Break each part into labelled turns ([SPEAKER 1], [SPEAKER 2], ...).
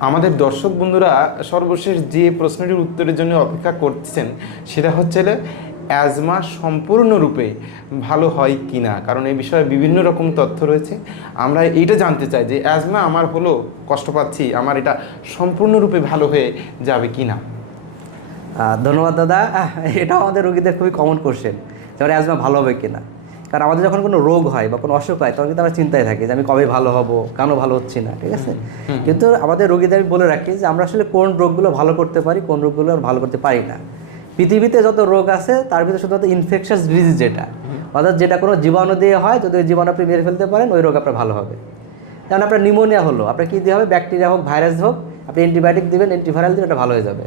[SPEAKER 1] আমাদের দর্শক বন্ধুরা সর্বশেষ যে প্রশ্নটির উত্তরের জন্য অপেক্ষা করছেন, সেটা হচ্ছে অ্যাজমা সম্পূর্ণরূপে ভালো হয় কি না? কারণ এই বিষয়ে বিভিন্ন রকম তথ্য রয়েছে। আমরা এইটা জানতে চাই যে, অ্যাজমা আমার হলো কষ্ট পাচ্ছি, আমার এটা সম্পূর্ণরূপে ভালো হয়ে যাবে কি না?
[SPEAKER 2] ধন্যবাদ দাদা। এটাও আমাদের রোগীদের খুবই কমন কোশ্চেন যে আমার অ্যাজমা ভালো হবে কিনা কারণ আমাদের যখন কোনো রোগ হয় বা কোনো অসুখ হয় তখন কিন্তু আমরা চিন্তায় থাকি যে আমি কবে ভালো হব কেন ভালো হচ্ছি না ঠিক আছে? কিন্তু আমাদের রোগীদের বলে রাখি যে আমরা আসলে কোন রোগগুলো ভালো করতে পারি কোন রোগগুলো আর ভালো করতে পারি না। পৃথিবীতে যত রোগ আছে তার ভিতরে শুধুমাত্র ইনফেকশাস ডিজিজ যেটা। অর্থাৎ যেটা কোনো জীবাণু দিয়ে হয় যদি ওই জীবাণু আপনি মেরে ফেলতে পারেন ওই রোগ আপনার ভালো হবে। যেমন আপনার নিউমোনিয়া হলো আপনার কী দিয়ে হবে? ব্যাকটেরিয়া হোক ভাইরাস হোক আপনি অ্যান্টিবায়োটিক দেবেন অ্যান্টিভাইরাল দিবেন এটা ভালো হয়ে যাবে।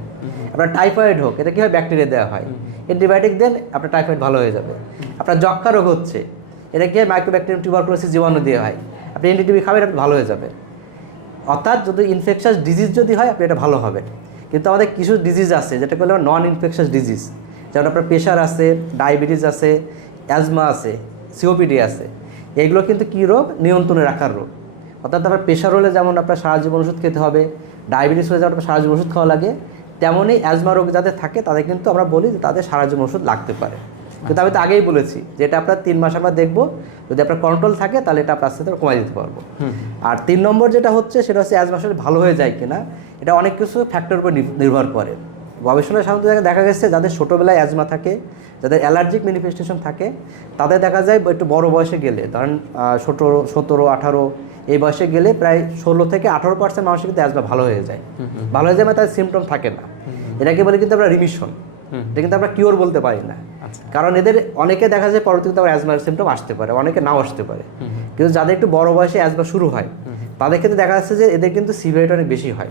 [SPEAKER 2] আপনার টাইফয়েড হোক এটা কী হয়? ব্যাকটেরিয়া দেওয়া হয়। অ্যান্টিবায়োটিক দেন আপনার টাইফয়েড ভালো হয়ে যাবে। আপনার যক্ষা রোগ হচ্ছে এটা কি হয়? মাইক্রোব্যাকটেরিয়াম টিউবারকুলোসিস জীবাণু দিয়ে হয়। আপনি অ্যান্টিটিবি খাবেন এটা ভালো হয়ে যাবে। অর্থাৎ যদি ইনফেকশাস ডিজিজ যদি হয় আপনি এটা ভালো হবে কিন্তু আমাদের কিছু ডিজিজ আছে যেটা বলে নন ইনফেকশাস ডিজিজ যেমন আপনার প্রেশার আছে ডায়াবেটিস আছে অ্যাজমা আছে সিওপিডি আছে। এগুলো কিন্তু কী রোগ? নিয়ন্ত্রণে রাখার রোগ। অর্থাৎ আপনার প্রেশার হলে যেমন আপনার সারা জীবন ওষুধ খেতে হবে ডায়াবেটিস হলে যেমন আপনার সারা জীবন ওষুধ খাওয়া লাগে তেমনই অ্যাজমা রোগ যাদের থাকে তাদের কিন্তু আমরা বলি যে তাদের সারা জীবন ওষুধ লাগতে পারে। কিন্তু আমি তো আগেই বলেছি যে এটা আপনার তিন মাস আমরা দেখব যদি আপনার কন্ট্রোল থাকে তাহলে এটা আপনার আস্তে আস্তে কমাই দিতে পারব। আর তিন নম্বর যেটা হচ্ছে সেটা হচ্ছে অ্যাজমা ভালো হয়ে যায় কিনা এটা অনেক কিছু ফ্যাক্টর উপর নির- নির্ভর করে। গবেষণায় সাধারণত দেখা- দেখা গেছে যাদের ছোটোবেলায় অ্যাজমা থাকে যাদের অ্যালার্জিক ম্যানিফেস্টেশন থাকে তাদের দেখা যায় একটু বড় বয়সে গেলে ধরেন সতেরো সতেরো আঠারো এই বয়সে গেলে প্রায় ষোলো থেকে আঠারো পার্সেন্ট মানুষের কিন্তু অ্যাজমা ভালো হয়ে যায়। ভালো হয়ে যায় মানে তাদের সিমটম থাকে না। এটাকে বলে কিন্তু আমরা রিমিশন এটা কিন্তু আমরা কিওর বলতে পারি না।
[SPEAKER 1] আচ্ছা।
[SPEAKER 2] কারণ এদের অনেকে দেখা যায় পরবর্তীতে আবার অ্যাজমার সিমটম আসতে পারে অনেকে নাও আসতে পারে। কিন্তু যাদের একটু বড় বয়সে অ্যাজমা শুরু হয় তাদের ক্ষেত্রে দেখা যাচ্ছে যে এদের কিন্তু সিভিয়ারিটি অনেক বেশি হয়।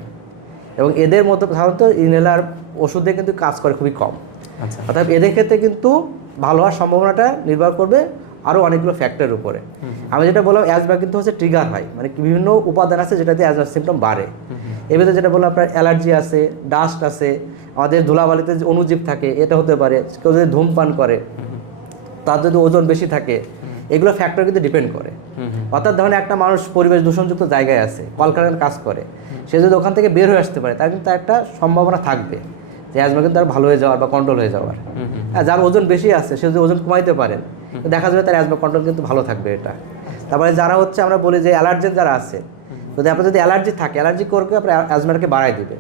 [SPEAKER 2] এবং এদের মতো সাধারণত ইনহেলার ওষুধে কিন্তু কাজ করে খুবই কম।
[SPEAKER 1] আচ্ছা।
[SPEAKER 2] অর্থাৎ এদের ক্ষেত্রে কিন্তু ভালো হওয়ার সম্ভাবনাটা নির্ভর করবে আরও অনেকগুলো ফ্যাক্টরের উপরে। আমি যেটা বললাম অ্যাজমা কিন্তু হচ্ছে ট্রিগার হয়। মানে বিভিন্ন উপাদান আছে যেটাতে অ্যাজমার সিমটম বাড়ে। এর ভিতরে যেটা বললাম আপনার অ্যালার্জি আছে ডাস্ট আছে আমাদের ধুলাবালিতে যে অনুজীব থাকে এটা হতে পারে। কেউ যদি ধূমপান করে তার যদি ওজন বেশি থাকে এগুলো ফ্যাক্টর কিন্তু ডিপেন্ড করে। অর্থাৎ ধরেন একটা মানুষ পরিবেশ দূষণযুক্ত জায়গায় আছে কলকারখানায় কাজ করে সে যদি ওখান থেকে বের হয়ে আসতে পারে তার কিন্তু একটা সম্ভাবনা থাকবে যে অ্যাজমা কিন্তু তার ভালো হয়ে যাওয়ার বা কন্ট্রোল হয়ে যাওয়ার। হ্যাঁ যার ওজন বেশি আছে সে যদি ওজন কমাইতে পারেন দেখা যাবে তার অ্যাজমা কন্ট্রোল কিন্তু ভালো থাকবে এটা। তারপরে যারা হচ্ছে আমরা বলি যে অ্যালার্জেন যারা আছে যদি আপনার যদি অ্যালার্জি থাকে অ্যালার্জি করবে আপনার অ্যাজমাটাকে বাড়াই দিবে।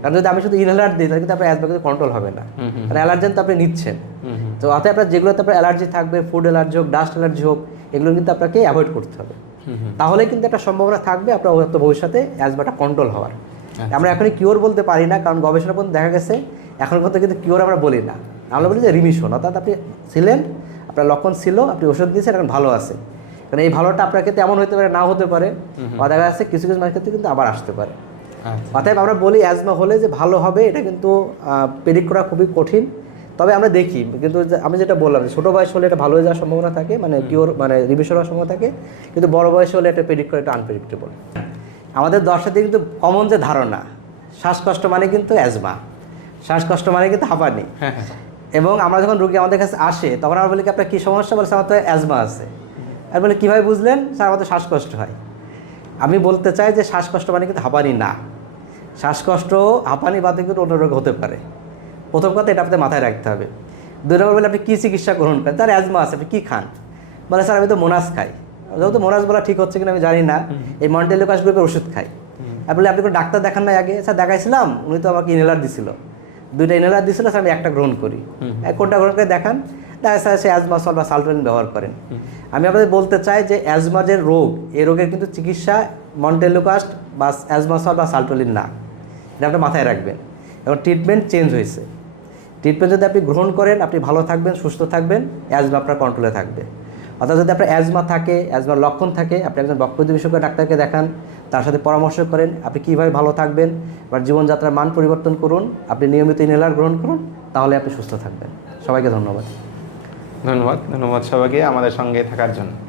[SPEAKER 2] কারণ যদি আমি শুধু ইনহেলার দিই তাহলে কিন্তু আপনার অ্যাজমা কিন্তু কন্ট্রোল হবে না। কারণ অ্যালার্জেন তো আপনি নিচ্ছেন। তো অতএব আপনার যেগুলোতে আপনার অ্যালার্জি থাকবে ফুড অ্যালার্জি হোক ডাস্ট অ্যালার্জি হোক এগুলো কিন্তু আপনাকে অ্যাভয়েড করতে হবে। তাহলে কিন্তু একটা সম্ভাবনা থাকবে আপনার হয়তো ভবিষ্যতে অ্যাজমাটা কন্ট্রোল হওয়ার। আমরা এখনই কিওর বলতে পারি না কারণ গবেষণা পর্যন্ত দেখা গেছে এখন পর্যন্ত কিন্তু কিওর আমরা বলি না। আমরা বলি যে রিমিশন অর্থাৎ আপনি ছিলেন আপনার লক্ষণ ছিল আপনি ওষুধ দিয়েছেন এখন ভালো আছে। কারণ এই ভালোটা আপনার ক্ষেত্রে এমন হতে পারে নাও হতে পারে। বা দেখা যাচ্ছে কিছু কিছু মানুষের ক্ষেত্রে কিন্তু আবার আসতে পারে।
[SPEAKER 1] আচ্ছা।
[SPEAKER 2] অতএব আমরা বলি অ্যাজমা হলে যে ভালো হবে এটা কিন্তু প্রেডিক্ট করা খুবই কঠিন। তবে আমরা দেখি কিন্তু আমি যেটা বললাম ছোটো বয়স হলে এটা ভালো হয়ে যাওয়ার সম্ভাবনা থাকে মানে কিওর মানে রিভিশন হওয়ার সম্ভাবনা থাকে কিন্তু বড় বয়স হলে এটা প্রেডিক্ট করা এটা আনপ্রেডিক্টেবল আমাদের দর্শকদের কিন্তু কমন যে ধারণা শ্বাসকষ্ট মানে কিন্তু অ্যাজমা শ্বাসকষ্ট মানে কিন্তু হাঁপানি।
[SPEAKER 1] হ্যাঁ হ্যাঁ
[SPEAKER 2] এবং আমরা যখন রুগী আমাদের কাছে আসে তখন আমরা বলি কি আপনার কী সমস্যা? বলছে আমার তো অ্যাজমা আছে। আর বলে কীভাবে বুঝলেন? স্যার আমার তো শ্বাসকষ্ট হয়। আমি বলতে চাই যে শ্বাসকষ্ট মানে কিন্তু হাঁপানি না। শ্বাসকষ্ট হাঁপানি বাদে কিন্তু অন্য রোগ হতে পারে। প্রথম কথা এটা আপনাদের মাথায় রাখতে হবে। দুই নম্বর বলে আপনি কী চিকিৎসা গ্রহণ করেন? তার অ্যাজমা আছে আপনি কী খান? বলে স্যার আমি তো মোনাস খাই। যেহেতু মোনাস বলা ঠিক হচ্ছে কিনা আমি জানি না। এই মন্টেলোকাস গ্রুপের ওষুধ খাই। আর বলে আপনি কোনো ডাক্তার দেখান না আগে? স্যার দেখাইছিলাম। উনি তো আমাকে ইনহেলার দিছিল। দুইটা ইনহেলার দিছিল স্যার আমি একটা গ্রহণ করি। কোনটা গ্রহণ করে দেখান? দেখা স্যার সে অ্যাজমা সল বা সালটোলিন ব্যবহার করেন। আমি আপনাদের বলতে চাই যে অ্যাজমা যে রোগ এই রোগের কিন্তু চিকিৎসা মন্টেলোকাস্ট বা অ্যাজমা সল বা সালটোলিন না। এটা আপনি মাথায় রাখবেন। এবং ট্রিটমেন্ট চেঞ্জ হয়েছে। ট্রিটমেন্ট যদি আপনি গ্রহণ করেন, আপনি ভালো থাকবেন, সুস্থ থাকবেন অ্যাজমা আপনার কন্ট্রোলে থাকবে। অর্থাৎ যদি আপনার অ্যাজমা থাকে অ্যাজমার লক্ষণ থাকে, আপনি একজন বক্ষবিদ্যুৎ বিশেষজ্ঞ ডাক্তারকে দেখান, তার সাথে পরামর্শ করেন, আপনি কীভাবে ভালো থাকবেন বা জীবনযাত্রার মান পরিবর্তন করুন, আপনি নিয়মিত ইনহেলার গ্রহণ করুন, তাহলে আপনি সুস্থ থাকবেন। সবাইকে ধন্যবাদ।
[SPEAKER 1] ধন্যবাদ ধন্যবাদ সবাইকে আমাদের সঙ্গে থাকার জন্য।